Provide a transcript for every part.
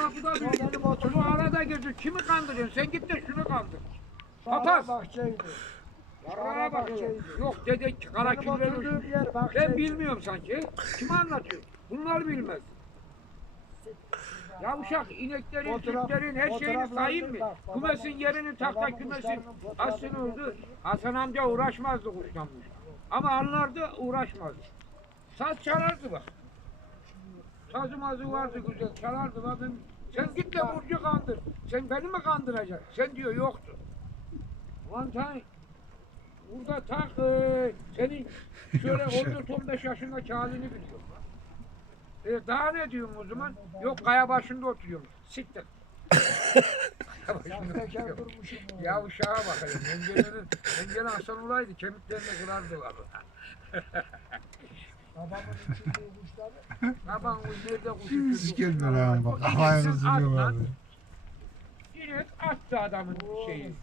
kapıda oturduğum- Şunu arada geziyor. Kimi kandırıyorsun? Sen git de şunu kandır. Papaz. bahçeydi. Bahçeydi. Yok dede kara Benim oturduğum yer Ben bahçeydi. bilmiyorum sanki. Kim anlatıyor? Bunlar bilmez. Yavşak ineklerin, Fotoğraf- sütlerin her şeyini fotoğraflarını sayayım mı? bak, babamın- Kümesin yerini takta babamın kümesin. kuşlarının fotoğrafını Aslında öldü. Hasan amca uğraşmazdı kuşlanmış. Ama anlardı uğraşmazdı. Saz çalardı bak. Sazı mazı vardı güzel çalardı bak. Ben, sen git de Burcu kandır. Sen beni mi kandıracaksın? Sen diyor yoktu. Ulan sen burada tak e, senin şöyle 14-15 yaşındaki halini biliyor. E, daha ne diyorsun o zaman? Yok kaya başında oturuyorum. Siktir. Kaya başında Sahtekar oturuyorum. durmuşum. Ya uşağa bakayım. Mengene'nin, Mengene Hasan olaydı kemiklerini kırardı o nerede kuşu Sikerler ağam bak. Kafayı kızdırıyor abi. İnek attı adamın şeyi.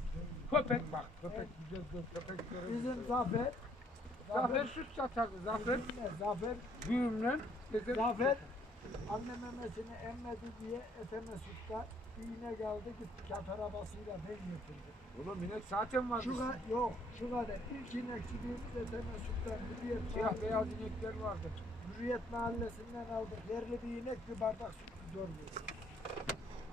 Köpek bak köpek güzel köpek görüyor. Bizim Zafer. Zafer süt satardı Zafer. Zafer. Büyümle. Zafer. Anne memesini emmedi diye Eteme Süt'ta iğne geldi gitti kat arabasıyla ben getirdim. Oğlum inek zaten vardı. Şu kadar, yok şu kadar. İlk inekçiliğimiz Eteme Süt'ten Hürriyet, Siyah Mahallesi- beyaz inekler vardı. Hürriyet Mahallesi'nden aldık. Yerli bir inek bir bardak süt görmüyor.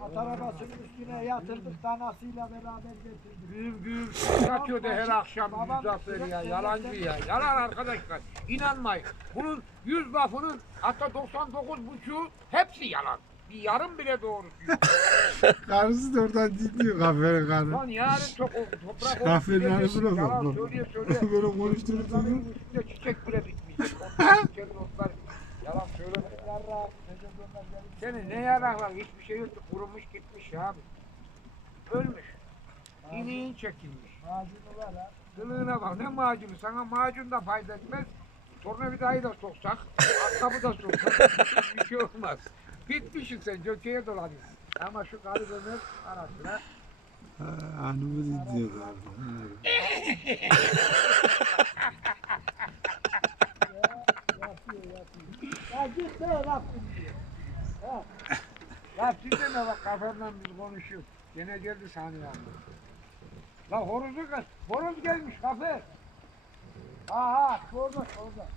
At arabasının üstüne yatırdık danasıyla beraber getirdik. Büyüm süt satıyordu her akşam Babam- Zafer ya. Yalancı ya. Yalan arkadaşlar. İnanmayın. Bunun yüz lafının hatta 99 buçuğu hepsi yalan. Bir yarım bile doğrusu yok. Karısı da oradan dinliyor kafenin karı. Lan yarın çok toprak olup Aferin gidecek. abi, bırak Yalan bak. söylüyor söylüyor. Böyle konuşturup Bunların duruyor. üstünde çiçek bile çiçek, otlar. Yalan söyleme. Yarra, Recep Ömer gelip Senin ne yarar var? Hiçbir şey yoktu. Kurumuş gitmiş ya abi. Ölmüş. İneğin çekilmiş. macunu var ha. Kılığına bak ne macunu sana macun da fayda etmez. Tornavidayı da soksak, ayakkabı da soksak bir şey olmaz. Bitmişsin sen gökeye dolanıyorsun. Ama şu karı döner arasına Ha, Hanımı Ha. De ne bak kafamdan biz konuşuyoruz. Gene geldi saniye abi. La horozu kaç. Horoz gelmiş kafe. Aha orada orada.